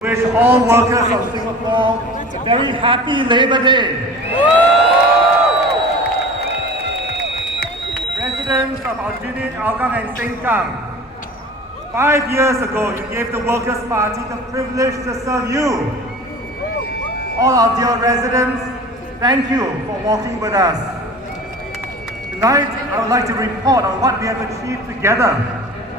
Wish all workers of Singapore a very happy Labour Day. Residents of Aljunied, and Sengkang, 5 years ago you gave the Workers' Party the privilege to serve you. All our dear residents, thank you for walking with us. Tonight, I would like to report on what we have achieved together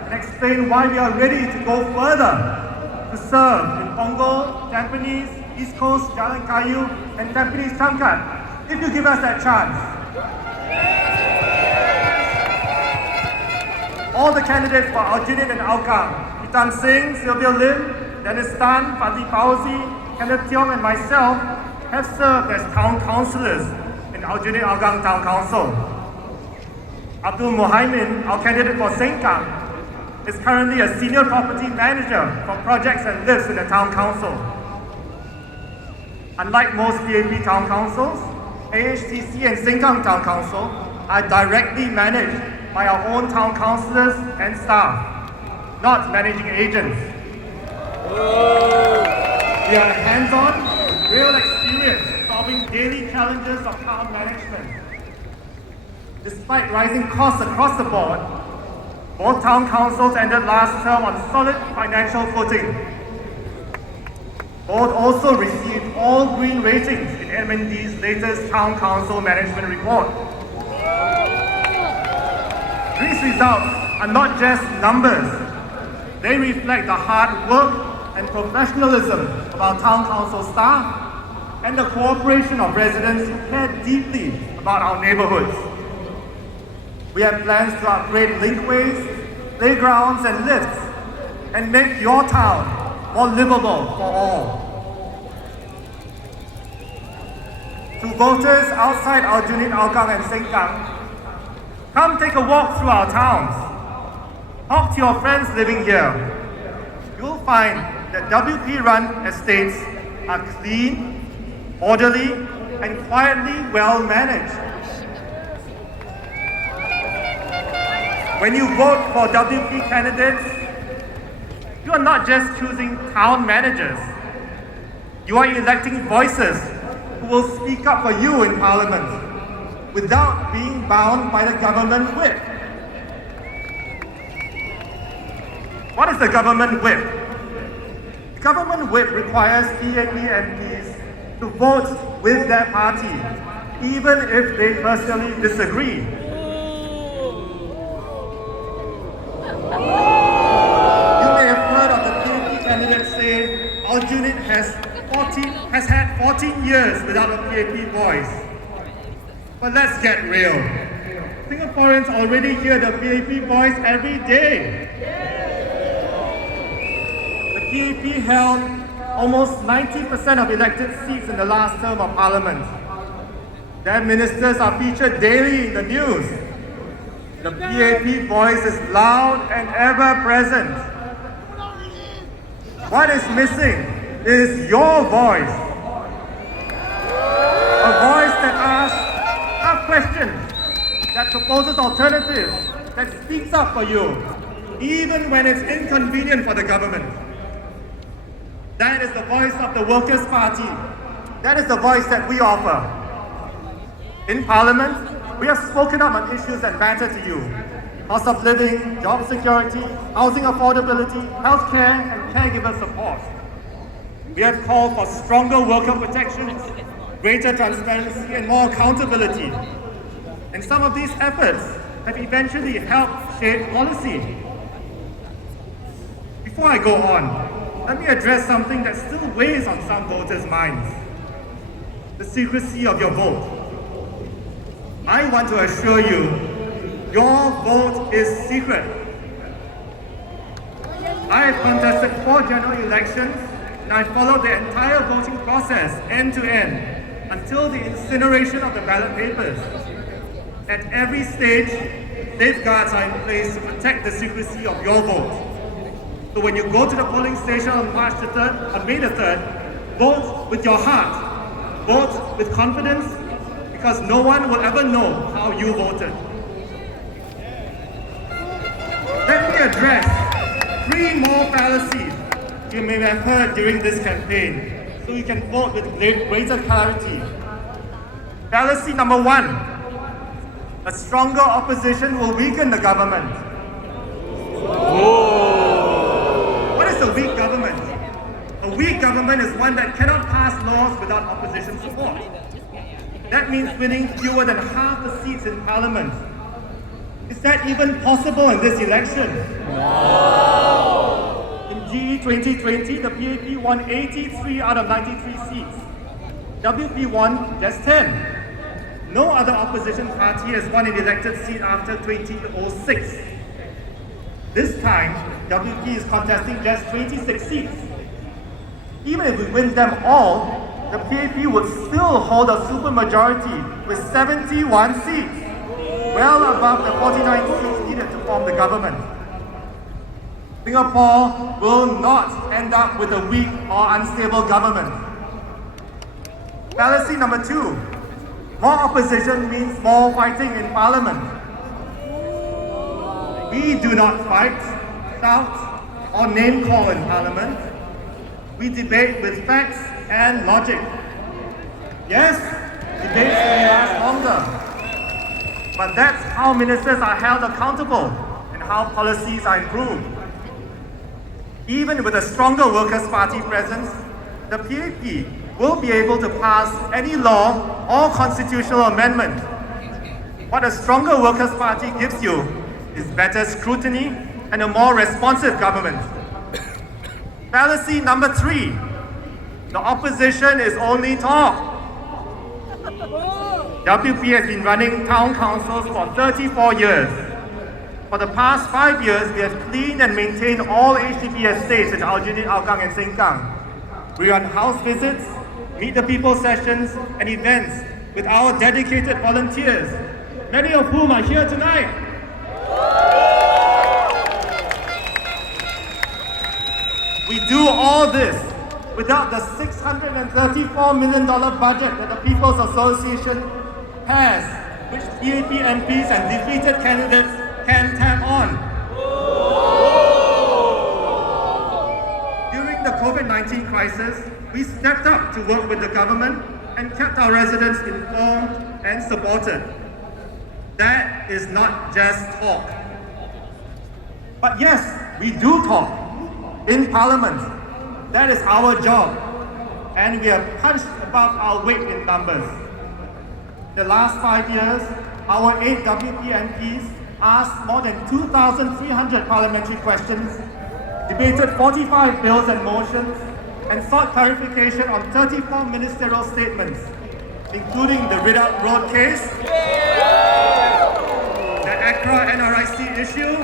and explain why we are ready to go further to serve in Punggol, Tampines, East Coast, Jalan Kayu, and Tampines Changkat, if you give us that chance. All the candidates for Aljunied and Hougang, Itan Singh, Sylvia Lim, Dennis Tan, Fatih Fauzi, Kenneth Tiong, and myself have served as town councillors in Aljunied Hougang Town Council. Abdul Muhaimin, our candidate for Sengkang, is currently a senior property manager for projects and lifts in the town council. Unlike most PAP town councils, AHTC and Sengkang town council are directly managed by our own town councillors and staff, not managing agents. We are hands-on, with real experience solving daily challenges of town management. Despite rising costs across the board, both town councils ended last term on solid financial footing. Both also received all green ratings in MND's latest town council management report. These results are not just numbers. They reflect the hard work and professionalism of our town council staff and the cooperation of residents who care deeply about our neighbourhoods. We have plans to upgrade linkways, playgrounds and lifts and make your town more livable for all. To voters outside Aljunied, Hougang and Sengkang, come take a walk through our towns. Talk to your friends living here. You'll find that WP-run estates are clean, orderly and quietly well managed. When you vote for WP candidates, you are not just choosing town managers. You are electing voices who will speak up for you in Parliament without being bound by the government whip. What is the government whip? The government whip requires PAP MPs to vote with their party, even if they personally disagree. You may have heard of the PAP candidates say Aljunied has had 14 years without a PAP voice. But let's get real. Singaporeans already hear the PAP voice every day. The PAP held almost 90% of elected seats in the last term of Parliament. Their ministers are featured daily in the news. The PAP voice is loud and ever present. What is missing is your voice. A voice that asks tough questions, that proposes alternatives, that speaks up for you, even when it's inconvenient for the government. That is the voice of the Workers' Party. That is the voice that we offer. In Parliament, we have spoken up on issues that matter to you: cost of living, job security, housing affordability, healthcare, and caregiver support. We have called for stronger worker protections, greater transparency, and more accountability. And some of these efforts have eventually helped shape policy. Before I go on, let me address something that still weighs on some voters' minds: the secrecy of your vote. I want to assure you, your vote is secret. I have contested 4 general elections and I followed the entire voting process end to end until the incineration of the ballot papers. At every stage, safeguards are in place to protect the secrecy of your vote. So when you go to the polling station on May the 3rd, vote with your heart, vote with confidence, because no one will ever know how you voted. Let me address 3 more fallacies you may have heard during this campaign, so you can vote with greater clarity. Fallacy number 1. A stronger opposition will weaken the government. What is a weak government? A weak government is one that cannot pass laws without opposition support. That means winning fewer than half the seats in parliament. Is that even possible in this election? In GE 2020, the PAP won 83 out of 93 seats. WP won just 10. No other opposition party has won an elected seat after 2006. This time, WP is contesting just 26 seats. Even if we win them all, the PAP would still hold a supermajority with 71 seats, well above the 49 seats needed to form the government. Singapore will not end up with a weak or unstable government. Fallacy number 2. More opposition means more fighting in parliament. We do not fight, shout, or name call in parliament. We debate with facts and logic. Yes, debates may last longer, but that's how ministers are held accountable and how policies are improved. Even with a stronger Workers' Party presence, the PAP will be able to pass any law or constitutional amendment. What a stronger Workers' Party gives you is better scrutiny and a more responsive government. Fallacy number 3. The opposition is only talk. WP has been running town councils for 34 years. For the past 5 years, we have cleaned and maintained all HDB estates in Aljunied, and Sengkang. We run house visits, meet the people sessions, and events with our dedicated volunteers, many of whom are here tonight. We do all this without the $634 million budget that the People's Association has, which PAP MPs and defeated candidates can tap on. During the COVID-19 crisis, we stepped up to work with the government and kept our residents informed and supported. That is not just talk. But yes, we do talk in Parliament. That is our job, and we have punched above our weight in numbers. The last 5 years, our 8 WP MPs asked more than 2,300 parliamentary questions, debated 45 bills and motions, and sought clarification on 34 ministerial statements, including the Ridout Road case, the Accra NRIC issue,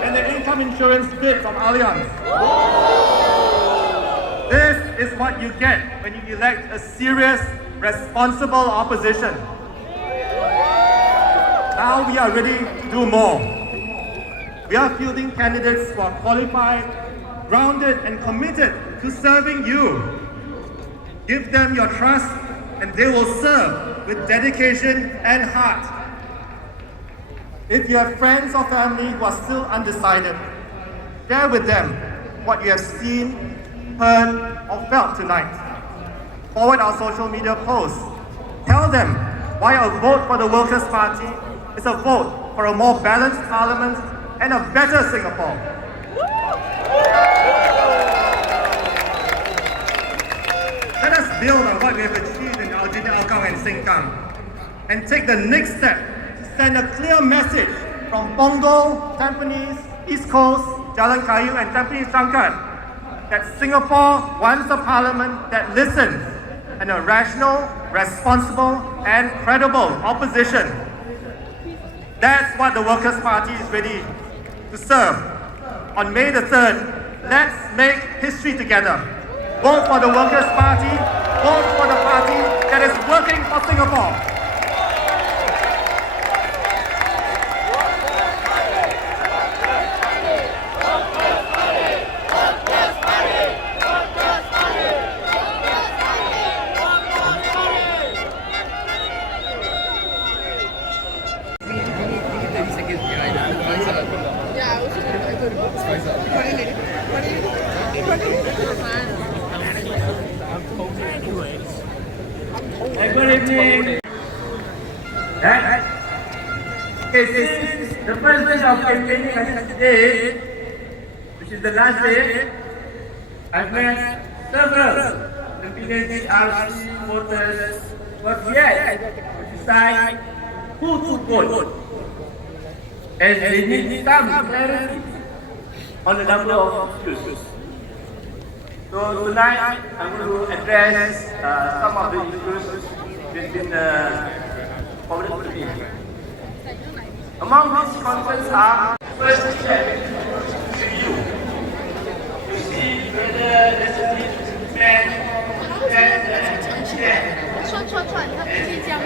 and the income insurance bid from Allianz. This is what you get when you elect a serious, responsible opposition. Now we are ready to do more. We are fielding candidates who are qualified, grounded, and committed to serving you. Give them your trust, and they will serve with dedication and heart. If you have friends or family who are still undecided, share with them what you have seen, heard, or felt tonight. Forward our social media posts. Tell them why a vote for the Workers' Party is a vote for a more balanced parliament and a better Singapore. Let us build on what we have achieved in Aljunied and Sengkang and take the next step to send a clear message from Punggol, Tampines, East Coast, Jalan Kayu and Tampines Changkat that Singapore wants a parliament that listens and a rational, responsible and credible opposition. That's what the Workers' Party is ready to serve. On May the 3rd, let's make history together. Vote for the Workers' Party, vote for the party that is working for Singapore. Yeah, I was just going to evening. Right? Okay, since the first day of campaigning is today, which is the last day, I've met several Aljunied GRC voters who have yet to decide who to vote, as they need some clarity on the number of issues. So tonight, I'm going to address some of the issues within the public opinion. Among these concerns are, first check review. You see whether there's a need to defend and check. 串，他不是这样子。